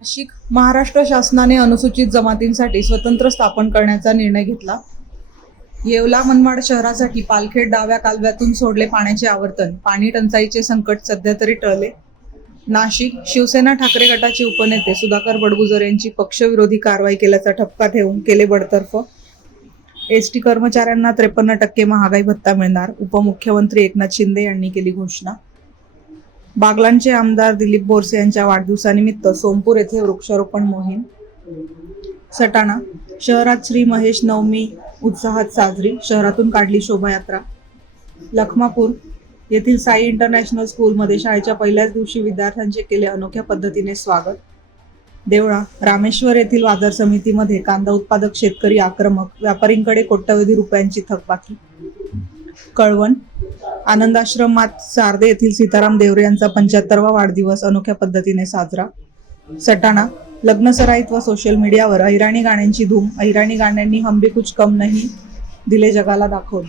नाशिक महाराष्ट्र शासनाने अनुसूचित जमातींसाठी स्वतंत्र स्थापन करण्याचा निर्णय घेतला. येवला मनमाड शहरासाठी पालखेड डाव्या कालव्यातून सोडले पाण्याचे आवर्तन. पाणी टंचाईचे संकट सध्या तरी टळले. नाशिक शिवसेना ठाकरे गटाचे उपनेते सुधाकर बडगुजर यांची पक्षविरोधी कारवाई केल्याचा ठपका ठेवून केले बडतर्फ. एस टी कर्मचाऱ्यांना त्रेपन्न टक्के महागाई भत्ता मिळणार उपमुख्यमंत्री एकनाथ शिंदे यांनी केली घोषणा. बागलांचे आमदार दिलीप बोरसे यांच्या वाढदिवसानिमित्त सोमपूर येथे वृक्षारोपण मोहीम सटाणा. शहरात श्री महेश नवमी उत्साहात साजरी. शहरातून काढली शोभायात्रा. लखमापूर येथील साई इंटरनॅशनल स्कूलमध्ये शाळेच्या पहिल्याच दिवशी विद्यार्थ्यांचे केले अनोख्या पद्धतीने स्वागत. देवळा रामेश्वर येथील बाजार समितीमध्ये कांदा उत्पादक शेतकरी आक्रमक व्यापारींकडे कोट्यवधी रुपयांची थकबाकी. कळवण आनंदाश्रमात शारदे येथील सीताराम देवरे यांचा पंच्याहत्तरवा वाढदिवस अनोख्या पद्धतीने साजरा. सटाणा लग्नसराईत व सोशल मीडियावर अहिराणी गाण्यांची धूम. अहिराणी गाण्यांनी हम भी कुछ कम नाही दिले जगाला दाखवून.